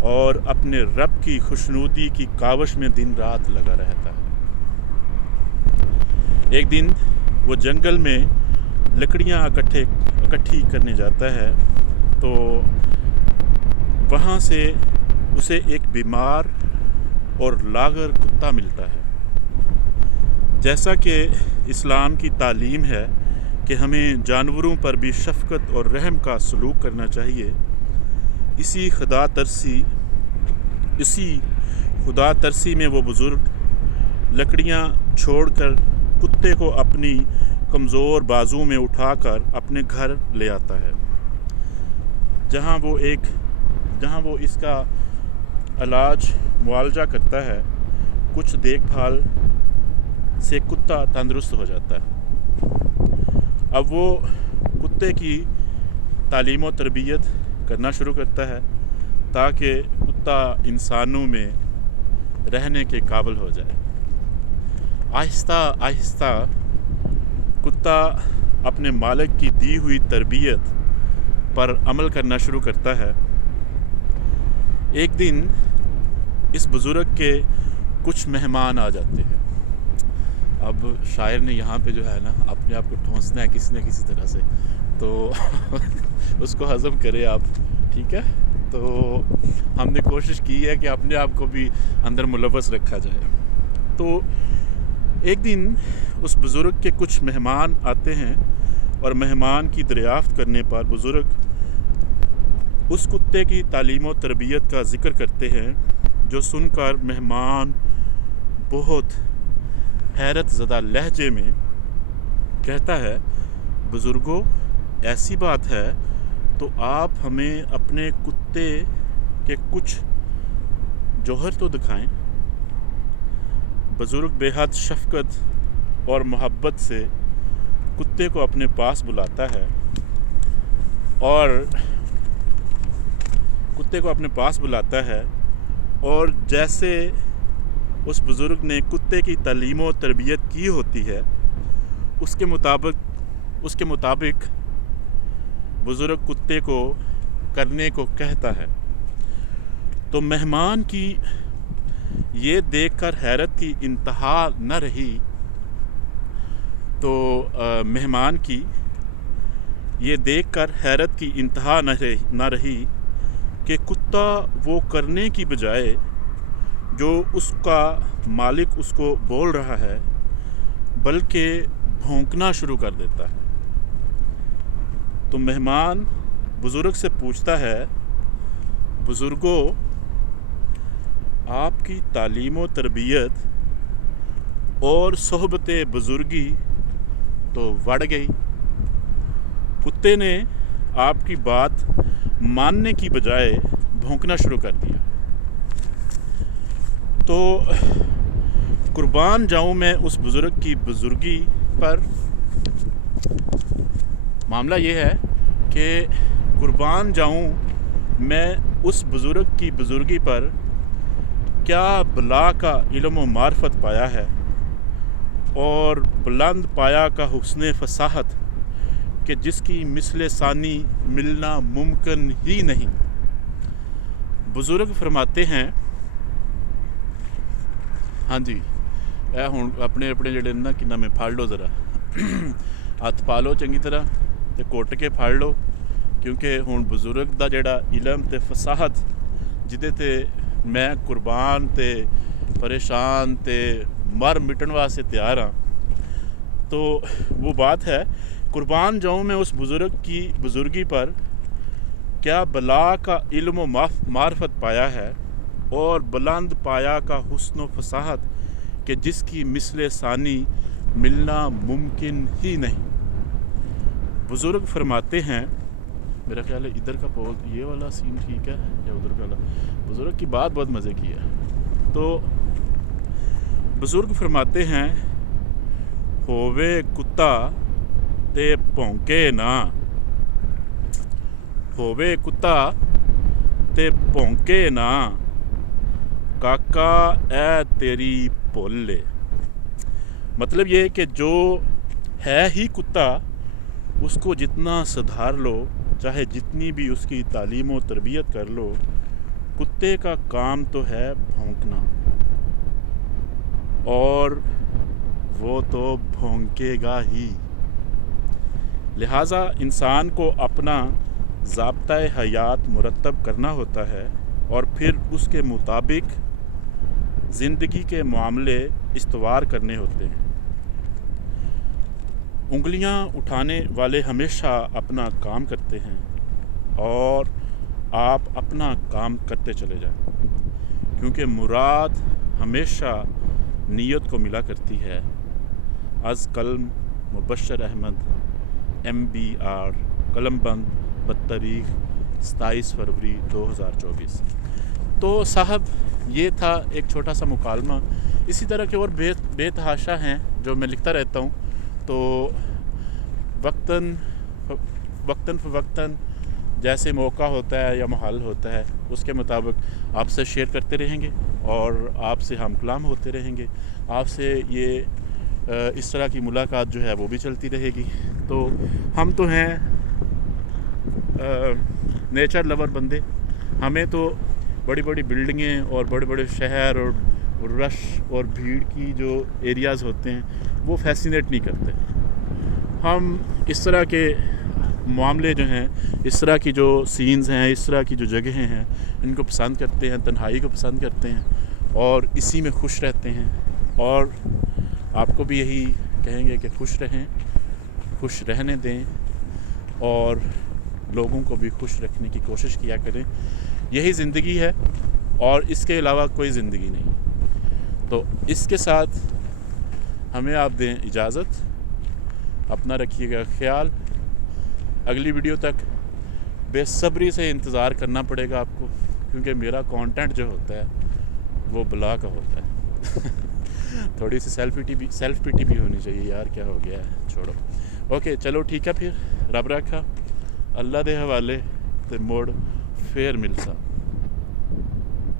اور اپنے رب کی خوشنودی کی کاوش میں دن رات لگا رہتا ہے۔ ایک دن وہ جنگل میں لکڑیاں اکٹھی کرنے جاتا ہے تو وہاں سے اسے ایک بیمار اور لاغر کتا ملتا ہے۔ جیسا کہ اسلام کی تعلیم ہے کہ ہمیں جانوروں پر بھی شفقت اور رحم کا سلوک کرنا چاہیے، اسی خدا ترسی میں وہ بزرگ لکڑیاں چھوڑ کر کتے کو اپنی کمزور بازو میں اٹھا کر اپنے گھر لے آتا ہے، جہاں وہ اس کا معالجہ کرتا ہے۔ کچھ دیکھ بھال سے کتا تندرست ہو جاتا ہے۔ اب وہ کتے کی تعلیم و تربیت کرنا شروع کرتا ہے تاکہ کتا انسانوں میں رہنے کے قابل ہو جائے۔ آہستہ آہستہ کتا اپنے مالک کی دی ہوئی تربیت پر عمل کرنا شروع کرتا ہے۔ ایک دن اس بزرگ کے کچھ مہمان آ جاتے ہیں۔ اب شاعر نے یہاں پہ جو ہے نا اپنے آپ کو ٹھونسنا ہے کسی نہ کسی طرح سے، تو اس کو ہضم کرے آپ، ٹھیک ہے؟ تو ہم نے کوشش کی ہے کہ اپنے آپ کو بھی اندر ملوث رکھا جائے۔ تو ایک دن اس بزرگ کے کچھ مہمان آتے ہیں اور مہمان کی دریافت کرنے پر بزرگ اس کتے کی تعلیم و تربیت کا ذکر کرتے ہیں، جو سن کر مہمان بہت حیرت زدہ لہجے میں کہتا ہے، بزرگوں ایسی بات ہے تو آپ ہمیں اپنے کتے کے کچھ جوہر تو دکھائیں۔ بزرگ بے حد شفقت اور محبت سے کتے کو اپنے پاس بلاتا ہے اور جیسے اس بزرگ نے کتے کی تعلیم و تربیت کی ہوتی ہے اس کے مطابق بزرگ کتے کو کرنے کو کہتا ہے۔ تو مہمان کی یہ دیکھ کر حیرت کی انتہا نہ رہی کہ کتا وہ کرنے کی بجائے جو اس کا مالک اس کو بول رہا ہے بلکہ بھونکنا شروع کر دیتا ہے۔ تو مہمان بزرگ سے پوچھتا ہے، بزرگوں آپ کی تعلیم و تربیت اور صحبت بزرگی تو بڑھ گئی، کتے نے آپ کی بات ماننے کی بجائے بھونکنا شروع کر دیا۔ تو قربان جاؤں میں اس بزرگ کی بزرگی پر۔ معاملہ یہ ہے کہ قربان جاؤں میں اس بزرگ کی بزرگی پر، کیا بلا کا علم و معرفت پایا ہے اور بلند پایا کا حسن فصاحت کہ جس کی مثل ثانی ملنا ممکن ہی نہیں۔ بزرگ فرماتے ہیں، ہاں جی اے ہن اپنے جڑے نا کہ میں پھڑ لو، ذرا ہاتھ پا لو چنگی طرح تے کٹ کے پھڑ لو، کیونکہ ہن بزرگ دا جڑا علم تے فصاحت جدے تے میں قربان تے پریشان تے مر مٹن واسطے تیار ہاں۔ تو وہ بات ہے، قربان جاؤں میں اس بزرگ کی بزرگی پر، کیا بلا کا علم و معرفت پایا ہے اور بلند پایا کا حسن و فصاحت کہ جس کی مثل ثانی ملنا ممکن ہی نہیں۔ بزرگ فرماتے ہیں، میرا خیال ہے ادھر کا یہ والا سین ٹھیک ہے یا ادھر کا والا؟ بزرگ کی بات بہت مزے کی ہے۔ تو بزرگ فرماتے ہیں، ہووے کتا تے بھونکے نہ، ہووے کتا تے بھونکے نہ، کاکا اے تیری بھول لے۔ مطلب یہ کہ جو ہے ہی کتا، اس کو جتنا سدھار لو، چاہے جتنی بھی اس کی تعلیم و تربیت کر لو، کتے کا کام تو ہے بھونکنا، اور وہ تو بھونکے گا ہی۔ لہٰذا انسان کو اپنا ضابطۂ حیات مرتب کرنا ہوتا ہے اور پھر اس کے مطابق زندگی کے معاملے استوار کرنے ہوتے ہیں۔ انگلیاں اٹھانے والے ہمیشہ اپنا کام کرتے ہیں، اور آپ اپنا کام کرتے چلے جائیں، کیونکہ مراد ہمیشہ نیت کو ملا کرتی ہے۔ از قلم مبشر احمد MBR، قلم بند بتاریخ 27 فروری 2024۔ تو صاحب یہ تھا ایک چھوٹا سا مکالمہ۔ اسی طرح کے اور بے تحاشا ہیں جو میں لکھتا رہتا ہوں، تو وقتاً فوقتاً جیسے موقع ہوتا ہے یا محل ہوتا ہے اس کے مطابق آپ سے شیئر کرتے رہیں گے، اور آپ سے ہم کلام ہوتے رہیں گے۔ آپ سے یہ اس طرح کی ملاقات جو ہے وہ بھی چلتی رہے گی۔ تو ہم تو ہیں نیچر لور بندے، ہمیں تو بڑی بڑی بلڈنگیں اور بڑے بڑے شہر اور رش اور بھیڑ کی جو ایریاز ہوتے ہیں وہ فیسینیٹ نہیں کرتے۔ ہم اس طرح کے معاملے جو ہیں، اس طرح کی جو سینز ہیں، اس طرح کی جو جگہیں ہیں، ان کو پسند کرتے ہیں، تنہائی کو پسند کرتے ہیں، اور اسی میں خوش رہتے ہیں۔ اور آپ کو بھی یہی کہیں گے کہ خوش رہیں، خوش رہنے دیں، اور لوگوں کو بھی خوش رکھنے کی کوشش کیا کریں۔ یہی زندگی ہے، اور اس کے علاوہ کوئی زندگی نہیں۔ تو اس کے ساتھ ہمیں آپ دیں اجازت، اپنا رکھیے گا خیال۔ اگلی ویڈیو تک بے صبری سے انتظار کرنا پڑے گا آپ کو، کیونکہ میرا کانٹینٹ جو ہوتا ہے وہ بلا کا ہوتا ہے۔ تھوڑی سی سیلف پیٹی بھی ہونی چاہیے یار، کیا ہو گیا ہے، چھوڑو۔ اوکے چلو ٹھیک ہے، پھر رب رکھا، اللہ دے حوالے تے موڑ پھر ملسا۔